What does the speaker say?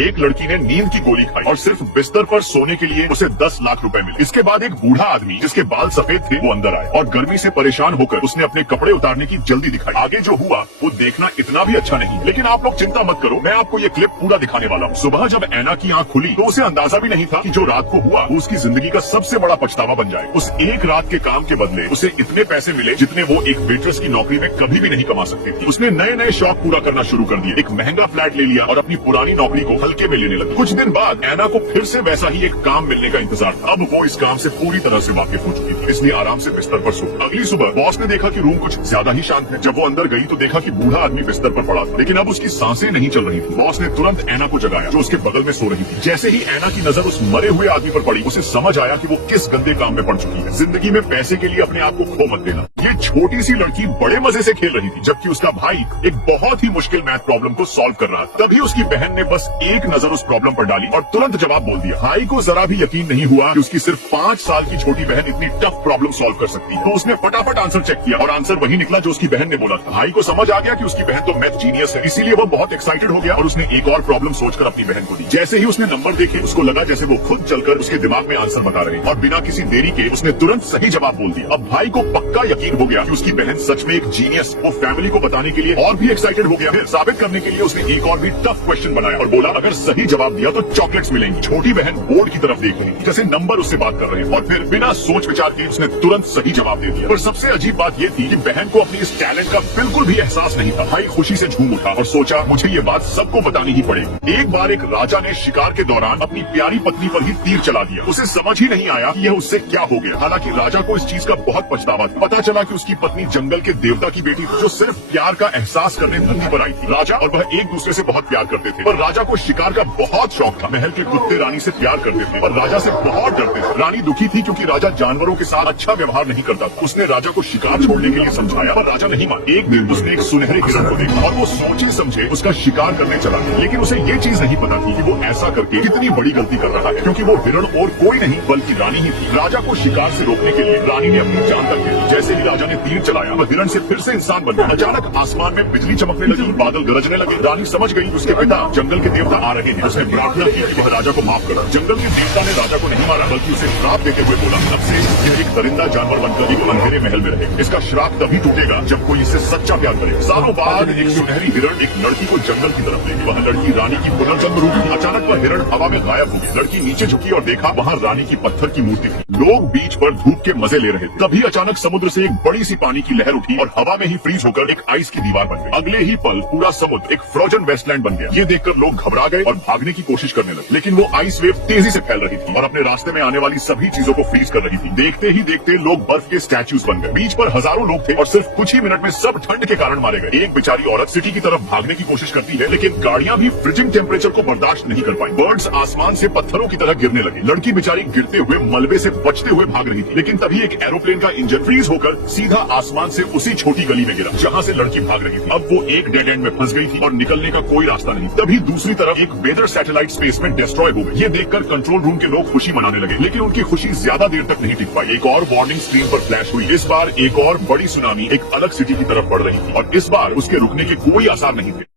एक लड़की ने नींद की गोली खाई और सिर्फ बिस्तर पर सोने के लिए उसे 10 लाख रुपए मिले। इसके बाद एक बूढ़ा आदमी जिसके बाल सफेद थे वो अंदर आया और गर्मी से परेशान होकर उसने अपने कपड़े उतारने की जल्दी दिखाई। आगे जो हुआ वो देखना इतना भी अच्छा नहीं, लेकिन आप लोग चिंता मत करो, मैं आपको ये क्लिप पूरा दिखाने वाला हूँ। सुबह जब ऐना की आंख खुली तो उसे अंदाजा भी नहीं था कि जो रात को हुआ वो उसकी जिंदगी का सबसे बड़ा पछतावा बन जाए। उस एक रात के काम के बदले उसे इतने पैसे मिले जितने वो एक वेट्रेस की नौकरी में कभी भी नहीं कमा सकती थी। उसने नए नए शौक पूरा करना शुरू कर दिए, एक महंगा फ्लैट ले लिया और अपनी पुरानी नौकरी को हल्के में लेने लगी। कुछ दिन बाद ऐना को फिर से वैसा ही एक काम मिलने का इंतजार था। अब वो इस काम से पूरी तरह से वाकिफ हो चुकी थी, इसलिए आराम से बिस्तर पर सो। अगली सुबह बॉस ने देखा कि रूम कुछ ज्यादा ही शांत है। जब वो अंदर गई तो देखा कि बूढ़ा आदमी बिस्तर पर पड़ा था, लेकिन अब उसकी सांसें नहीं चल रही थी। बॉस ने तुरंत ऐना को जगाया जो उसके बगल में सो रही थी। जैसे ही ऐना की नजर उस मरे हुए आदमी पर पड़ी, उसे समझ आया कि वो किस गंदे काम में पड़ चुकी है। जिंदगी में पैसे के लिए अपने आप को खो मत देना। ये छोटी सी लड़की बड़े मजे से खेल रही थी, जबकि उसका भाई एक बहुत ही मुश्किल मैथ प्रॉब्लम को सॉल्व कर रहा था। तभी उसकी बहन ने बस एक नजर उस प्रॉब्लम पर डाली और तुरंत जवाब बोल दिया। भाई को जरा भी यकीन नहीं हुआ कि उसकी सिर्फ 5 साल की छोटी बहन इतनी टफ प्रॉब्लम सॉल्व कर सकती है। तो उसने फटाफट आंसर चेक किया और आंसर वही निकला जो उसकी बहन ने बोला था। भाई को समझ आ गया कि उसकी बहन तो मैथ जीनियस है, इसीलिए वो बहुत एक्साइटेड हो गया और उसने एक और प्रॉब्लम सोचकर अपनी बहन को दी। जैसे ही उसने नंबर देखे उसको लगा जैसे वो खुद चलकर उसके दिमाग में आंसर बता रहे हैं और बिना किसी देरी के उसने तुरंत सही जवाब बोल दिया। अब भाई को पक्का यकीन हो गया कि उसकी बहन सच में एक जीनियस। वो फैमिली को बताने के लिए और भी एक्साइटेड हो गया। फिर साबित करने के लिए उसने एक और भी टफ क्वेश्चन बनाया और बोला अगर सही जवाब दिया तो चॉकलेट्स मिलेंगी। छोटी बहन बोर्ड की तरफ देख रही थी जैसे नंबर उससे बात कर रहे हैं और फिर बिना सोच विचार के उसने तुरंत सही जवाब दे दिया। पर सबसे अजीब बात ये थी कि बहन को अपनी इस टैलेंट का बिल्कुल भी एहसास नहीं था। भाई खुशी से झूम उठा और सोचा मुझे ये बात सबको बतानी ही पड़ेगी। एक बार एक राजा ने शिकार के दौरान अपनी प्यारी पत्नी पर ही तीर चला दिया। उसे समझ ही नहीं आया कि यह उससे क्या हो गया। हालांकि राजा को इस चीज का बहुत पछतावा था। पता चला कि उसकी पत्नी जंगल के देवता की बेटी थी जो सिर्फ प्यार का एहसास करने धरती पर आई थी। राजा और वह एक दूसरे से बहुत प्यार करते थे, पर राजा को शिकार का बहुत शौक था। महल के कुत्ते रानी से प्यार करते थे और राजा से बहुत डरते थे। रानी दुखी थी क्योंकि राजा जानवरों के साथ अच्छा व्यवहार नहीं करता था। उसने राजा को शिकार छोड़ने के लिए समझाया पर राजा नहीं माना। एक दिन उसने एक सुनहरे हिरण को देखा और वो सोचे समझे उसका शिकार करने चला, लेकिन उसे ये चीज नहीं पता थी कि वो ऐसा करके कितनी बड़ी गलती कर रहा है, क्योंकि वो हिरण और कोई नहीं बल्कि रानी ही थी। राजा को शिकार से रोकने के लिए रानी ने अपनी जान तक दे दी। जैसे ही राजा ने तीर चलाया वह हिरण से फिर से इंसान बन गया। अचानक आसमान में बिजली चमकने लगी, बादल गरजने लगे। रानी समझ गई उसके पिता जंगल के देवता आ रहे हैं। उसने प्रार्थना की कि वह राजा को माफ करे। जंगल के देवता ने राजा को नहीं मारा बल्कि उसे श्राप देते हुए बोला अब से यह एक दरिंदा जानवर बनकर एक अंधेरे महल में रहे। इसका श्राप तभी टूटेगा जब कोई इससे सच्चा प्यार करे। सालों बाद एक सुनहरी हिरण एक लड़की को जंगल की तरफ ले गई। वह लड़की रानी की पुनर्जन्म रूप थी। अचानक वह हिरण हवा में गायब हो गई। लड़की नीचे झुकी और देखा वहाँ रानी की पत्थर की मूर्ति थी। लोग बीच पर धूप के मजे ले रहे थे। तभी अचानक समुद्र से एक बड़ी सी पानी की लहर उठी और हवा में ही फ्रीज होकर एक आइस की दीवार बन गई। अगले ही पल पूरा समुद्र एक फ्रोजन वेस्टलैंड बन गया। ये देखकर लोग घबरा गए और भागने की कोशिश करने लगे, लेकिन वो आइस वेव तेजी से फैल रही थी और अपने रास्ते में आने वाली सभी चीजों को फ्रीज कर रही थी। देखते ही देखते लोग बर्फ के स्टैच्यूज बन गए। बीच पर हजारों लोग थे और सिर्फ कुछ ही मिनट में सब ठंड के कारण मारे गए। एक बेचारी औरत सिटी की तरफ भागने की कोशिश करती है, लेकिन गाड़ियां भी फ्रीजिंग टेम्परेचर को बर्दाश्त नहीं कर पाई। बर्ड्स आसमान से पत्थरों की तरह गिरने लगे। लड़की बेचारी गिरते हुए मलबे से बचते हुए भाग रही थी, लेकिन तभी एक एरोप्लेन का इंजन फ्रीज होकर सीधा आसमान से उसी छोटी गली में गिरा जहाँ से लड़की भाग रही थी। अब वो एक डेड एंड में फंस गई थी और निकलने का कोई रास्ता नहीं। तभी दूसरी तरफ एक वेदर सैटेलाइट स्पेस में डिस्ट्रॉय हो गई। ये देखकर कंट्रोल रूम के लोग खुशी मनाने लगे, लेकिन उनकी खुशी ज्यादा देर तक नहीं टिक पाई। एक और वार्निंग स्क्रीन पर फ्लैश हुई। इस बार एक और बड़ी सुनामी एक अलग सिटी की तरफ बढ़ रही थी और इस बार उसके रुकने के कोई आसार नहीं थे।